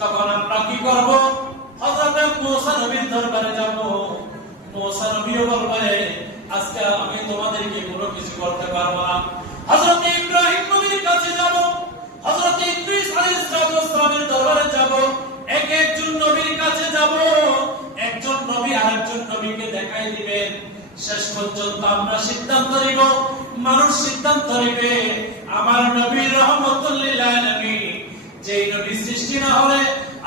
তখন আমরা কি করব? হযরত মুসা নবীর দরবারে যাব। মুসা নবীও বলবে আজকে আমি তোমাদেরকে কোনো কিছু করতে পারবো না। হযরত ইব্রাহিম নবীর কাছে যাব, হযরত ইদ্রিস আলাইহিস সালামের দরবারে যাব, এক একজন নবীর কাছে যাব। একজন নবী আরেকজন নবীকে দেখাই দিবেন। শেষ পর্যন্ত আমরা সিদ্ধান্ত নিব, মানুষ সিদ্ধান্ত নিবে। আমার নবী রহমতুল লিল আলামিন, যেই নবী সৃষ্টি না হলে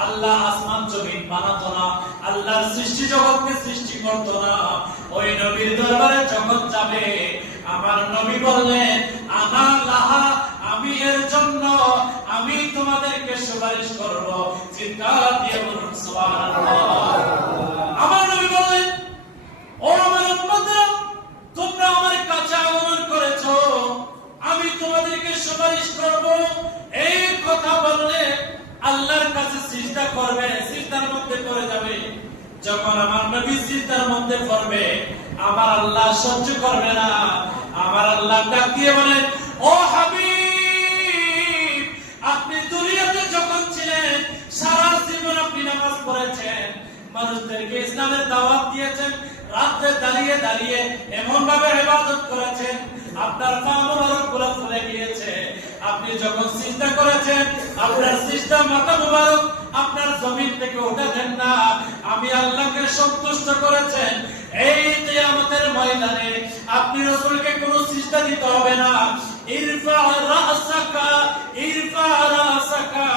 আল্লাহ আসমান জমিন বানাতো না, আল্লাহর সৃষ্টি জগৎকে সৃষ্টি করতো না, ওই নবীর দরবারে যখন যাবে, আমার নবী বললেন আনা লাহা, আমি এর জন্য আমি তোমাদেরকে সুপারিশ করব। চিৎকার দিয়ে বলুন সুবহানাল্লাহ। আমার নবী বললেন ও আমার উম্মতরা, তোমরা আমার কাছে আগমন করেছো, আমি তোমাদেরকে সুপারিশ করব। এই কথা বললে আল্লাহর কাছে সিজদা করবে, সিজদার মধ্যে পড়ে যাবে। যখন আমার নবী সিজদার মধ্যে পড়বে, আমার আল্লাহ সহ্য করবে না। আমার আল্লাহ ডাক দিয়ে বলেন ও হাবিব, আপনি দুনিয়াতে যখন ছিলেন সারা জীবন আপনি নামাজ পড়েছেন, মানুষদেরকে ইসলামের দাওয়াত দিয়েছেন, রাতে দাঁড়িয়ে দাঁড়িয়ে এমন ভাবে ইবাদত করেছেন, আপনার পা মোবারকগুলো ফুলে গিয়েছে। আপনি যখন সিজদা করেছেন, আপনার সিজদা মাথা মোবারক আপনার জমিন থেকে উঠাতেন না। আমি আল্লাহকে সন্তুষ্ট করেছেন। এই কিয়ামতের ময়দানে আপনি রাসূলকে কোনো সিজদা দিতে হবে না। ইরফা রাসাকা, ইরফা রাসাকা,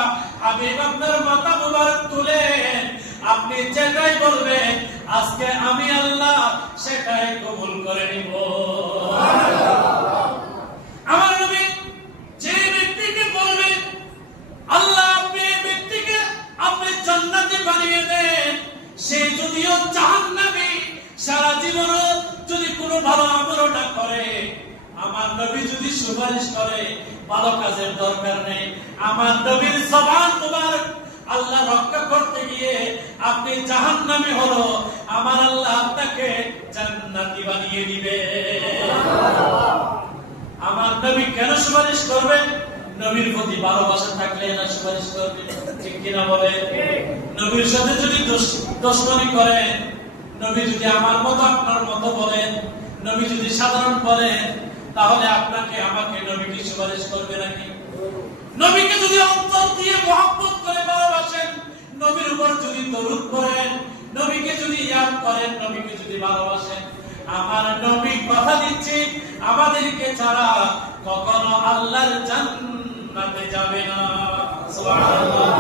হাবিব আপনার মাথা মোবারক তুলেন, আপনি যেটাই বলবেন আজকে আমি আল্লাহ সেটাই কবুল করে নিব। আমার নবী যে ব্যক্তিকে বলবেন আল্লাহ আপনি এই ব্যক্তিকে আপনি জান্নাতে বানিয়ে দেন, সে যদিও জাহান্নামী, সারা জীবন যদি কোনো ভালো আমল না করে, আমার নবী যদি সুপারিশ করে, ভালো কাজের দরকার নেই। আমার নবীর জবান মুবারক আল্লাহ রক্ষা করতে গিয়ে আপনি জাহান্নামী হলো, আমার আল্লাহ আপনাকে জান্নাতি বানিয়ে দিবে। আমার নবী কেন সুপারিশ করবেন? নবীর প্রতি ভালোবাসা থাকলে না সুপারিশ করবে, ঠিক কিনা বলে? নবীর সাথে যদি দুশমনি করেন, নবী যদি আমার মতো আপনার মতো বলেন, নবী যদি সাধারণ বলেন, তাহলে আপনাকে আমাকে নবী কি সুপারিশ করবে নাকি? নবীকে যদি অন্তর দিয়ে মহব্বত করে ভালোবাসেন, নবীর উপর যদি দরুদ পড়েন, নবীকে যদি ইয়াদ করেন, নবীকে যদি ভালোবাসেন, আমার নবী কথা দিচ্ছি আমাদেরকে ছাড়া কখনো আল্লাহর জান্নাতে যাবে না। সুবহানাল্লাহ।